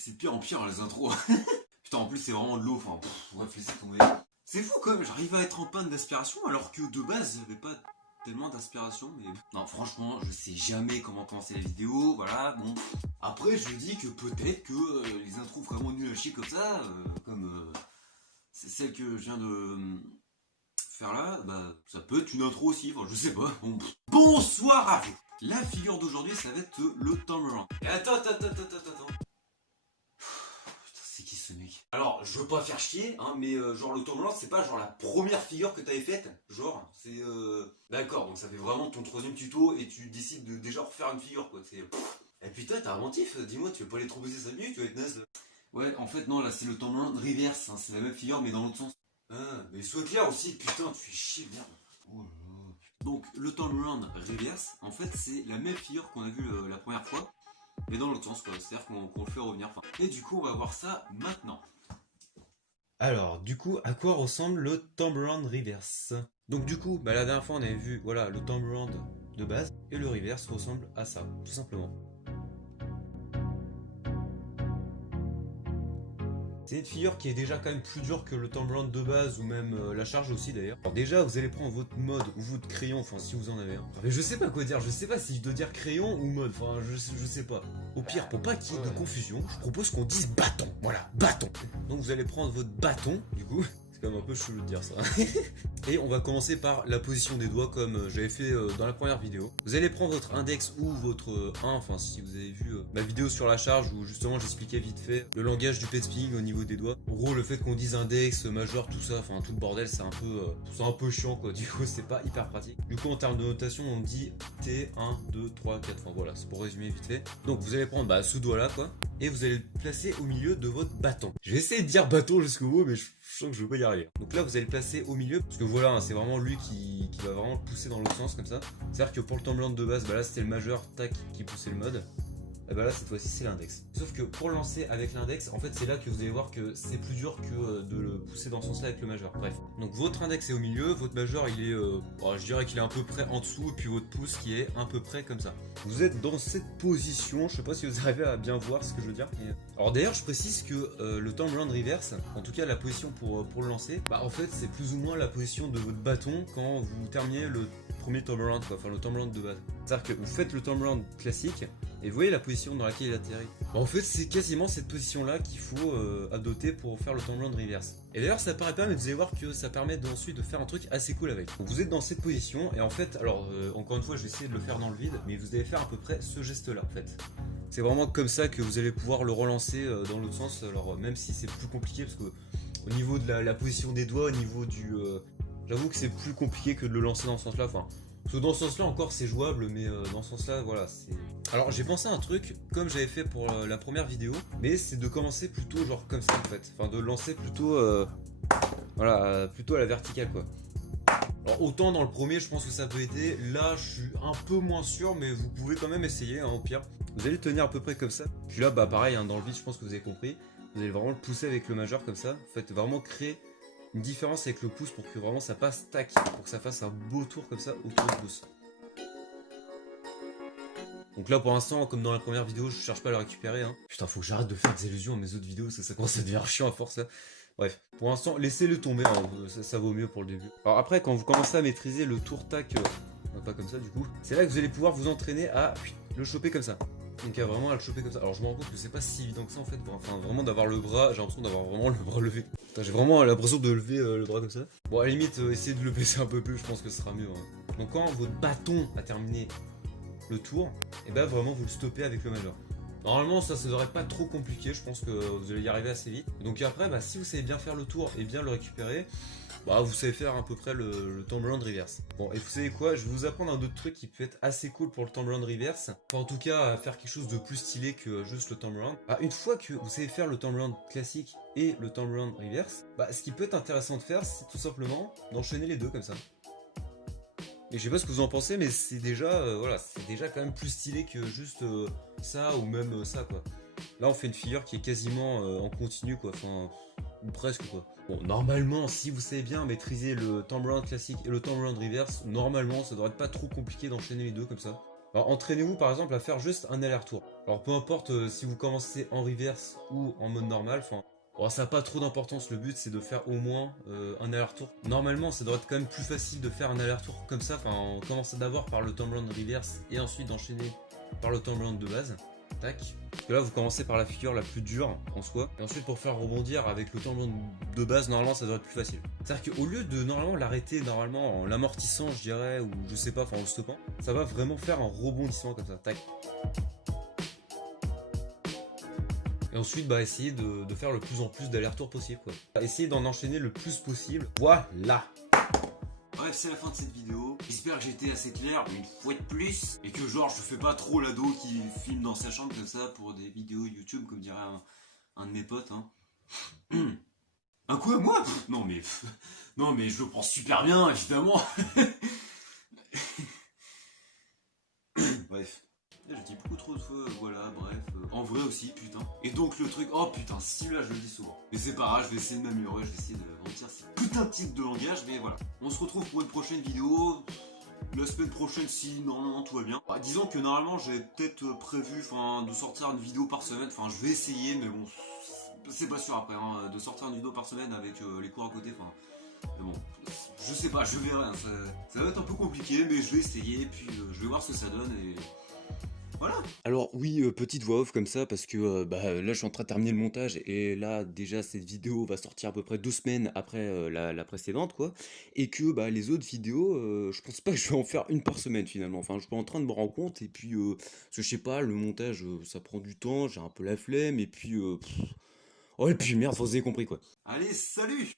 c'est de pire en pire les intros. Putain, en plus c'est vraiment de l'eau, enfin, bref, laissez tomber. C'est fou quand même, j'arrive à être en panne d'aspiration alors que de base j'avais pas tellement d'aspiration, mais non, franchement, je sais jamais comment commencer la vidéo, voilà, bon. Après, je dis que peut-être que les intros vraiment nulles à chier comme ça, comme c'est celle que je viens de faire là, bah ça peut être une intro aussi, enfin je sais pas. Bon, bonsoir à vous. La figure d'aujourd'hui, ça va être le Tomb. Et attends. Putain, c'est qui ce mec? Alors, je veux pas faire chier, hein, mais genre le Tomb, c'est pas genre la première figure que t'avais faite, genre, c'est d'accord, donc ça fait vraiment ton troisième tuto et tu décides de déjà refaire une figure, quoi, c'est... Et puis toi, t'es inventif, dis-moi, tu veux pas aller trop baiser 5 minutes, tu vas être naze. Ouais, en fait, non, là, c'est le Tomb reverse, hein, c'est la même figure, mais dans l'autre sens. Ah, mais sois clair aussi, putain, tu fais chier, merde. Oh là là. Donc, le Tomb reverse, en fait, c'est la même figure qu'on a vu la première fois, mais dans l'autre sens, quoi, c'est-à-dire qu'on le fait revenir. Enfin, et du coup, on va voir ça maintenant. Alors, du coup, à quoi ressemble le Tomb reverse? Donc du coup, la dernière fois on avait vu voilà, le Tomb de base, et le reverse ressemble à ça, tout simplement. C'est une figure qui est déjà quand même plus dure que le Tomb de base, ou même la charge aussi d'ailleurs. Alors déjà, vous allez prendre votre mode ou votre crayon, enfin si vous en avez un. Mais je sais pas quoi dire, je sais pas si je dois dire crayon ou mode, enfin je sais pas. Au pire, pour pas qu'il y ait de confusion, je propose qu'on dise bâton, voilà, bâton. Donc vous allez prendre votre bâton, du coup. C'est quand même un peu chelou de dire ça. Et on va commencer par la position des doigts comme j'avais fait dans la première vidéo. Vous allez prendre votre index ou votre 1, enfin si vous avez vu ma vidéo sur la charge où justement j'expliquais vite fait le langage du pet spinning au niveau des doigts. En gros, le fait qu'on dise index, majeur, tout ça, enfin tout le bordel, c'est un peu chiant quoi, du coup c'est pas hyper pratique. Du coup en termes de notation on dit T, 1, 2, 3, 4, enfin voilà, c'est pour résumer vite fait. Donc vous allez prendre ce doigt là quoi, et vous allez le placer au milieu de votre bâton. Je vais essayer de dire bâton jusqu'au bout, mais je sens que je vais pas y arriver. Donc là vous allez le placer au milieu, parce que voilà, hein, c'est vraiment lui qui va vraiment le pousser dans l'autre sens comme ça. C'est-à-dire que pour le Tomb de base, là c'était le majeur, tac, qui poussait le mode. Et là cette fois-ci c'est l'index. Sauf que pour le lancer avec l'index, en fait c'est là que vous allez voir que c'est plus dur que de le pousser dans ce sens-là avec le majeur. Bref, donc votre index est au milieu, votre majeur il est, je dirais qu'il est à peu près en dessous, et puis votre pouce qui est à peu près comme ça. Vous êtes dans cette position, je sais pas si vous arrivez à bien voir ce que je veux dire. Alors d'ailleurs je précise que le Tomb reverse, en tout cas la position pour le lancer, en fait c'est plus ou moins la position de votre bâton quand vous terminez le premier Tomb quoi, enfin le Tomb de base. C'est-à-dire que vous faites le Tomb classique, et vous voyez la position dans laquelle il atterrit. En fait, c'est quasiment cette position-là qu'il faut adopter pour faire le Tomb reverse. Et d'ailleurs, ça paraît pas, mais vous allez voir que ça permet ensuite de faire un truc assez cool avec. Donc vous êtes dans cette position, et en fait, alors encore une fois, je vais essayer de le faire dans le vide, mais vous allez faire à peu près ce geste-là, en fait. C'est vraiment comme ça que vous allez pouvoir le relancer dans l'autre sens, alors même si c'est plus compliqué, parce que au niveau de la position des doigts, au niveau du... j'avoue que c'est plus compliqué que de le lancer dans ce sens-là, enfin... Parce que dans ce sens-là encore c'est jouable, mais dans ce sens-là, voilà, c'est... Alors j'ai pensé à un truc, comme j'avais fait pour la première vidéo, mais c'est de commencer plutôt genre comme ça en fait. Enfin de lancer plutôt, voilà, plutôt à la verticale quoi. Alors autant dans le premier je pense que ça peut aider, là je suis un peu moins sûr, mais vous pouvez quand même essayer, hein, au pire. Vous allez tenir à peu près comme ça. Puis là pareil, hein, dans le vide je pense que vous avez compris. Vous allez vraiment le pousser avec le majeur comme ça. En fait vraiment créer une différence avec le pouce pour que vraiment ça passe tac, pour que ça fasse un beau tour comme ça autour du pouce. Donc là pour l'instant, comme dans la première vidéo, je cherche pas à le récupérer, hein. Putain, faut que j'arrête de faire des allusions à mes autres vidéos, ça commence à devenir chiant à force là. Bref, pour l'instant, laissez-le tomber, hein, ça vaut mieux pour le début. Alors après, quand vous commencez à maîtriser le tour tac, pas comme ça du coup, c'est là que vous allez pouvoir vous entraîner à le choper comme ça. Donc vraiment à le choper comme ça. Alors je me rends compte que c'est pas si évident que ça en fait, enfin vraiment d'avoir le bras, j'ai l'impression d'avoir vraiment le bras levé. J'ai vraiment l'impression de lever le bras comme ça. Bon à la limite, essayez de le baisser un peu plus, je pense que ce sera mieux. Hein. Donc quand votre bâton a terminé le tour, et vraiment vous le stoppez avec le majeur. Normalement ça devrait pas trop compliqué, je pense que vous allez y arriver assez vite. Donc après si vous savez bien faire le tour et bien le récupérer, vous savez faire à peu près le Tomb reverse. Bon, et vous savez quoi, je vais vous apprendre un autre truc qui peut être assez cool pour le Tomb reverse. Enfin, en tout cas, faire quelque chose de plus stylé que juste le Tomb. Une fois que vous savez faire le Tomb classique et le Tomb reverse, ce qui peut être intéressant de faire, c'est tout simplement d'enchaîner les deux comme ça. Et je sais pas ce que vous en pensez, mais c'est déjà, voilà, c'est déjà quand même plus stylé que juste ça ou même ça quoi. Là, on fait une figure qui est quasiment en continu quoi, enfin, ou presque quoi. Bon, normalement, si vous savez bien maîtriser le Tomb classique et le Tomb reverse, normalement, ça devrait être pas trop compliqué d'enchaîner les deux comme ça. Alors, entraînez-vous par exemple à faire juste un aller-retour. Alors peu importe si vous commencez en reverse ou en mode normal, enfin, bon, ça n'a pas trop d'importance, le but c'est de faire au moins un aller-retour. Normalement ça devrait être quand même plus facile de faire un aller-retour comme ça, enfin on commence d'abord par le Tomb Run reverse et ensuite d'enchaîner par le Tomb Run de base. Tac. Parce que là vous commencez par la figure la plus dure en soi. Et ensuite pour faire rebondir avec le Tomb Run de base, normalement ça devrait être plus facile. C'est-à-dire qu'au lieu de normalement l'arrêter normalement en l'amortissant je dirais, ou je sais pas, enfin en le stoppant, ça va vraiment faire un rebondissement comme ça. Tac. Et ensuite, bah, essayer de faire le plus en plus d'allers-retours possible, quoi. Essayer d'en enchaîner le plus possible. Voilà. Bref, c'est la fin de cette vidéo. J'espère que j'ai été assez clair une fois de plus. Et que genre, je fais pas trop l'ado qui filme dans sa chambre comme ça pour des vidéos YouTube, comme dirait un de mes potes. Hein. Un coup à moi Non mais... Non mais je le prends super bien, évidemment. Bref. Je dis beaucoup trop de fois, voilà, bref. En vrai aussi, putain. Et donc le truc, oh putain, si là je le dis souvent. Mais c'est pas grave, je vais essayer de m'améliorer, je vais essayer de mentir ces putain de titres de langage, mais voilà. On se retrouve pour une prochaine vidéo. La semaine prochaine, si normalement tout va bien. Bah, disons que normalement j'ai peut-être prévu de sortir une vidéo par semaine. Enfin, je vais essayer, mais bon, c'est pas sûr après, hein, de sortir une vidéo par semaine avec les cours à côté. Enfin, mais bon, je sais pas, je verrai. Hein, ça va être un peu compliqué, mais je vais essayer, puis je vais voir ce que ça donne et. Voilà. Alors oui, petite voix off comme ça parce que bah, là je suis en train de terminer le montage et là déjà cette vidéo va sortir à peu près 2 semaines après la précédente quoi. Et que bah, les autres vidéos, je pense pas que je vais en faire une par semaine finalement. Enfin je suis pas en train de me rendre compte et puis parce que je sais pas, le montage ça prend du temps, j'ai un peu la flemme et puis... Oh et puis merde, vous avez compris quoi. Allez, salut.